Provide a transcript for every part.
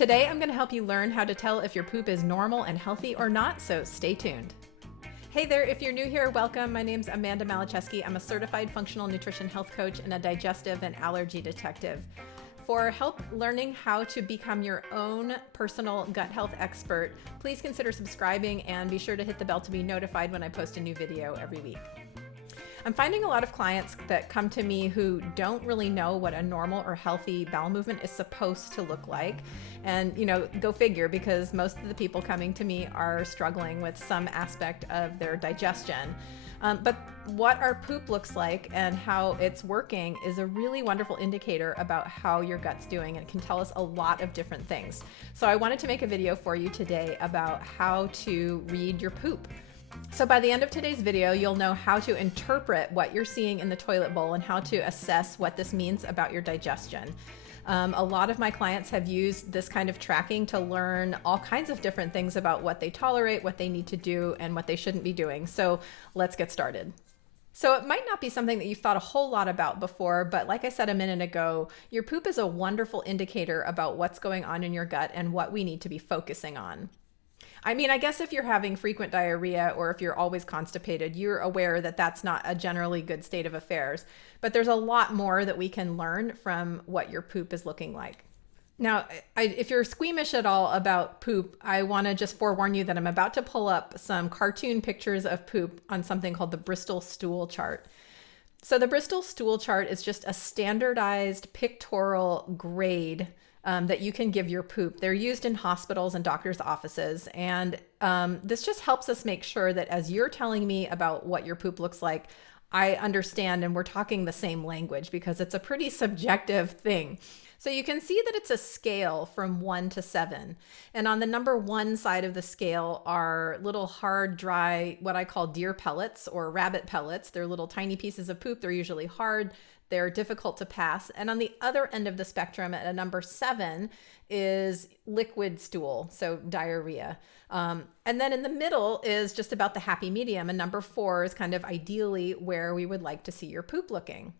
Today, I'm going to help you learn how to tell if your poop is normal and healthy or not, so stay tuned. Hey there, if you're new here, welcome. My name's Amanda Malicheski. I'm a certified functional nutrition health coach and a digestive and allergy detective. For help learning how to become your own personal gut health expert, please consider subscribing and be sure to hit the bell to be notified when I post a new video every week. I'm finding a lot of clients that come to me who don't really know what a normal or healthy bowel movement is supposed to look like. And, go figure, because most of the people coming to me are struggling with some aspect of their digestion. But what our poop looks like and how it's working is a really wonderful indicator about how your gut's doing, and it can tell us a lot of different things. So I wanted to make a video for you today about how to read your poop. So by the end of today's video, you'll know how to interpret what you're seeing in the toilet bowl and how to assess what this means about your digestion. A lot of my clients have used this kind of tracking to learn all kinds of different things about what they tolerate, what they need to do, and what they shouldn't be doing. So let's get started. So it might not be something that you've thought a whole lot about before, but like I said a minute ago, your poop is a wonderful indicator about what's going on in your gut and what we need to be focusing on. I guess if you're having frequent diarrhea or if you're always constipated, you're aware that that's not a generally good state of affairs. But there's a lot more that we can learn from what your poop is looking like. Now, if you're squeamish at all about poop, I want to just forewarn you that I'm about to pull up some cartoon pictures of poop on something called the Bristol Stool Chart. So the Bristol Stool Chart is just a standardized pictorial grade that you can give your poop. They're used in hospitals and doctors' offices. And this just helps us make sure that as you're telling me about what your poop looks like, I understand and we're talking the same language, because it's a pretty subjective thing. So you can see that it's a scale from 1 to 7. And on the number 1 side of the scale are little hard, dry, what I call deer pellets or rabbit pellets. They're little tiny pieces of poop. They're usually hard. They're difficult to pass. And on the other end of the spectrum at a number 7 is liquid stool, so diarrhea. And then in the middle is just about the happy medium. And number 4 is kind of ideally where we would like to see your poop looking.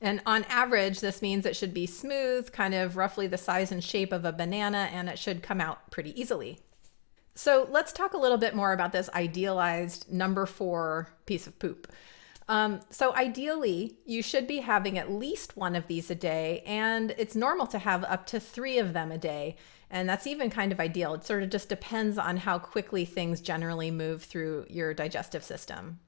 And on average, this means it should be smooth, kind of roughly the size and shape of a banana, and it should come out pretty easily. So let's talk a little bit more about this idealized number 4 piece of poop. So ideally, you should be having at least one of these a day, and it's normal to have up to 3 of them a day. And that's even kind of ideal. It sort of just depends on how quickly things generally move through your digestive system.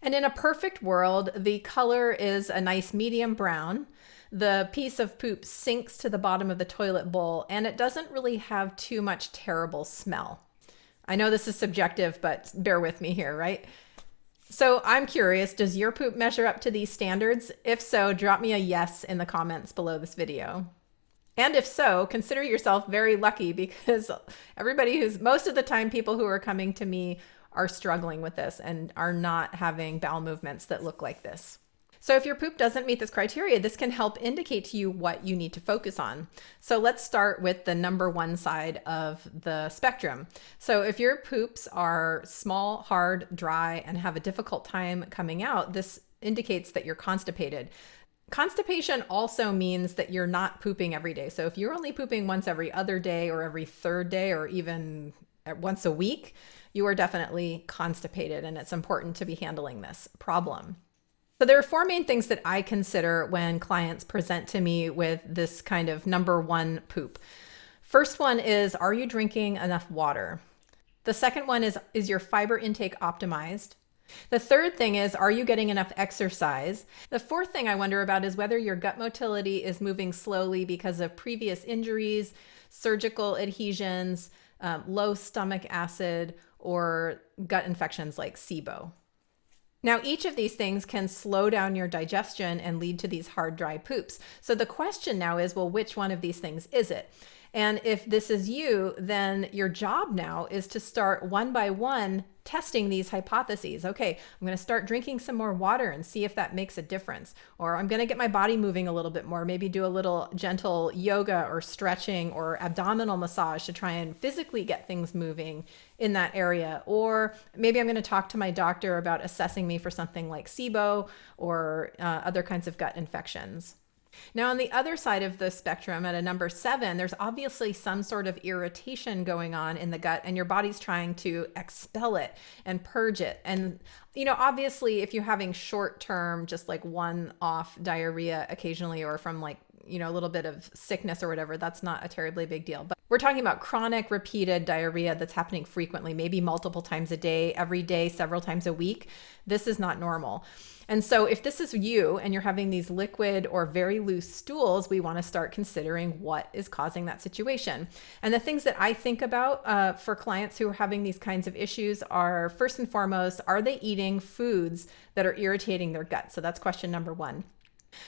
And in a perfect world, the color is a nice medium brown. The piece of poop sinks to the bottom of the toilet bowl, and it doesn't really have too much terrible smell. I know this is subjective, but bear with me here, right? So I'm curious, does your poop measure up to these standards? If so, drop me a yes in the comments below this video. And if so, consider yourself very lucky, because most of the time people who are coming to me are struggling with this and are not having bowel movements that look like this. So if your poop doesn't meet this criteria, this can help indicate to you what you need to focus on. So let's start with the number 1 side of the spectrum. So if your poops are small, hard, dry, and have a difficult time coming out, this indicates that you're constipated. Constipation also means that you're not pooping every day. So if you're only pooping once every other day or every third day or even once a week, you are definitely constipated, and it's important to be handling this problem. So there are 4 main things that I consider when clients present to me with this kind of number 1 poop. First one is, are you drinking enough water? The second one is your fiber intake optimized? The third thing is, are you getting enough exercise? The fourth thing I wonder about is whether your gut motility is moving slowly because of previous injuries, surgical adhesions, low stomach acid, or gut infections like SIBO. Now, each of these things can slow down your digestion and lead to these hard, dry poops. So the question now is, well, which one of these things is it? And if this is you, then your job now is to start one by one testing these hypotheses. Okay, I'm going to start drinking some more water and see if that makes a difference. Or I'm going to get my body moving a little bit more, maybe do a little gentle yoga or stretching or abdominal massage to try and physically get things moving in that area. Or maybe I'm going to talk to my doctor about assessing me for something like SIBO or other kinds of gut infections. Now, on the other side of the spectrum at a number 7, there's obviously some sort of irritation going on in the gut, and your body's trying to expel it and purge it. And, obviously, if you're having short term, just like one off diarrhea occasionally, or from like, a little bit of sickness or whatever, that's not a terribly big deal. But we're talking about chronic repeated diarrhea that's happening frequently, maybe multiple times a day, every day, several times a week. This is not normal. And so if this is you and you're having these liquid or very loose stools, we want to start considering what is causing that situation. And the things that I think about for clients who are having these kinds of issues are, first and foremost, are they eating foods that are irritating their gut? So that's question number 1.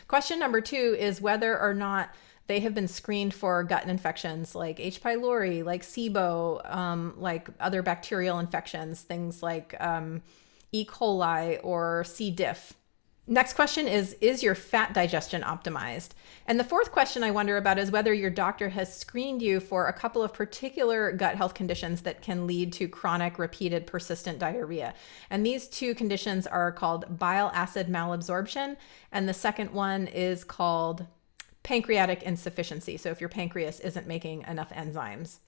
Question number 2 is whether or not they have been screened for gut infections like H. pylori, like SIBO, like other bacterial infections, things like E. coli or C. diff. Next question is your fat digestion optimized? And the fourth question I wonder about is whether your doctor has screened you for a couple of particular gut health conditions that can lead to chronic, repeated, persistent diarrhea. And these two conditions are called bile acid malabsorption, and the second one is called pancreatic insufficiency. So if your pancreas isn't making enough enzymes.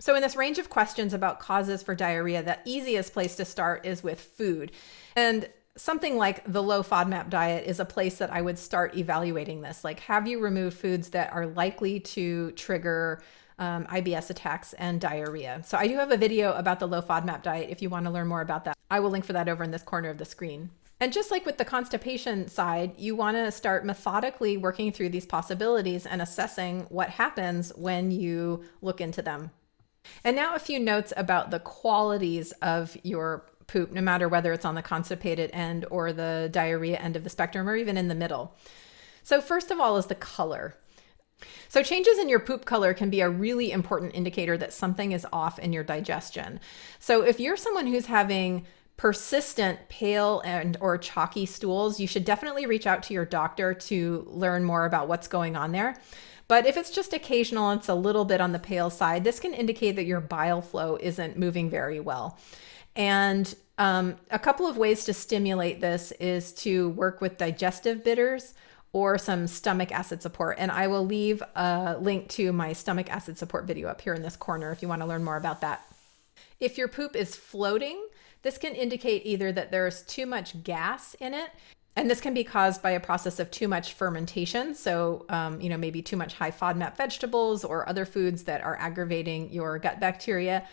So in this range of questions about causes for diarrhea, the easiest place to start is with food. And something like the low FODMAP diet is a place that I would start evaluating this. Like, have you removed foods that are likely to trigger IBS attacks and diarrhea? So I do have a video about the low FODMAP diet if you want to learn more about that. I will link for that over in this corner of the screen. And just like with the constipation side, you want to start methodically working through these possibilities and assessing what happens when you look into them. And now a few notes about the qualities of your poop, no matter whether it's on the constipated end or the diarrhea end of the spectrum, or even in the middle. So first of all is the color. So changes in your poop color can be a really important indicator that something is off in your digestion. So if you're someone who's having persistent pale and or chalky stools, you should definitely reach out to your doctor to learn more about what's going on there. But if it's just occasional, it's a little bit on the pale side, this can indicate that your bile flow isn't moving very well. And a couple of ways to stimulate this is to work with digestive bitters or some stomach acid support. And I will leave a link to my stomach acid support video up here in this corner if you want to learn more about that. If your poop is floating, this can indicate either that there's too much gas in it, and this can be caused by a process of too much fermentation. So, maybe too much high FODMAP vegetables or other foods that are aggravating your gut bacteria.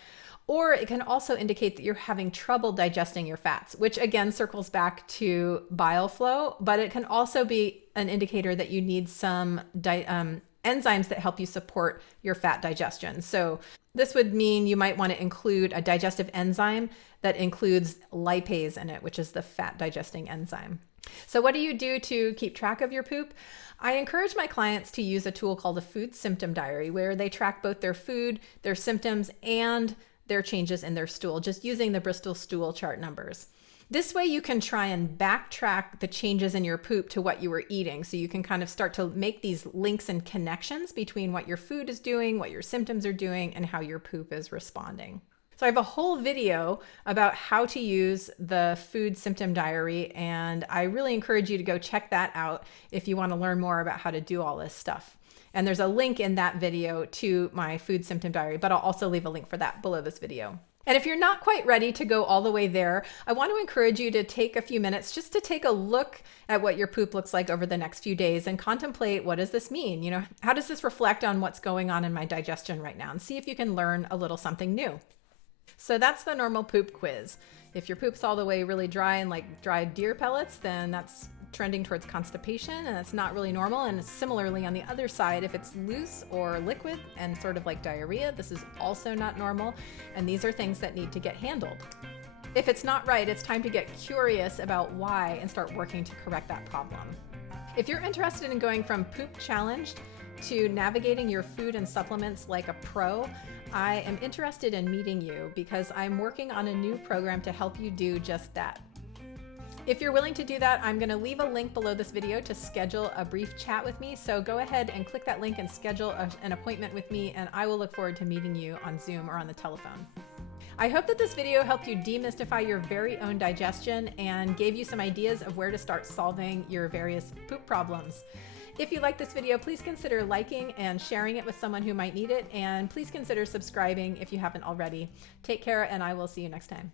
Or it can also indicate that you're having trouble digesting your fats, which again circles back to bile flow, but it can also be an indicator that you need some enzymes that help you support your fat digestion. So this would mean you might want to include a digestive enzyme that includes lipase in it, which is the fat digesting enzyme. So what do you do to keep track of your poop? I encourage my clients to use a tool called a food symptom diary, where they track both their food, their symptoms, and their changes in their stool, just using the Bristol stool chart numbers. This way you can try and backtrack the changes in your poop to what you were eating. So you can kind of start to make these links and connections between what your food is doing, what your symptoms are doing, and how your poop is responding. So I have a whole video about how to use the food symptom diary, and I really encourage you to go check that out if you want to learn more about how to do all this stuff. And there's a link in that video to my food symptom diary, but I'll also leave a link for that below this video. And if you're not quite ready to go all the way there, I want to encourage you to take a few minutes just to take a look at what your poop looks like over the next few days and contemplate, what does this mean? How does this reflect on what's going on in my digestion right now? And see if you can learn a little something new. So that's the normal poop quiz. If your poop's all the way really dry and like dried deer pellets, then that's trending towards constipation, and that's not really normal. And similarly on the other side, if it's loose or liquid and sort of like diarrhea, this is also not normal, and these are things that need to get handled. If it's not right, it's time to get curious about why and start working to correct that problem. If you're interested in going from poop challenged to navigating your food and supplements like a pro, I am interested in meeting you because I'm working on a new program to help you do just that. If you're willing to do that, I'm going to leave a link below this video to schedule a brief chat with me. So go ahead and click that link and schedule an appointment with me, and I will look forward to meeting you on Zoom or on the telephone. I hope that this video helped you demystify your very own digestion and gave you some ideas of where to start solving your various poop problems. If you like this video, please consider liking and sharing it with someone who might need it. And please consider subscribing if you haven't already. Take care, and I will see you next time.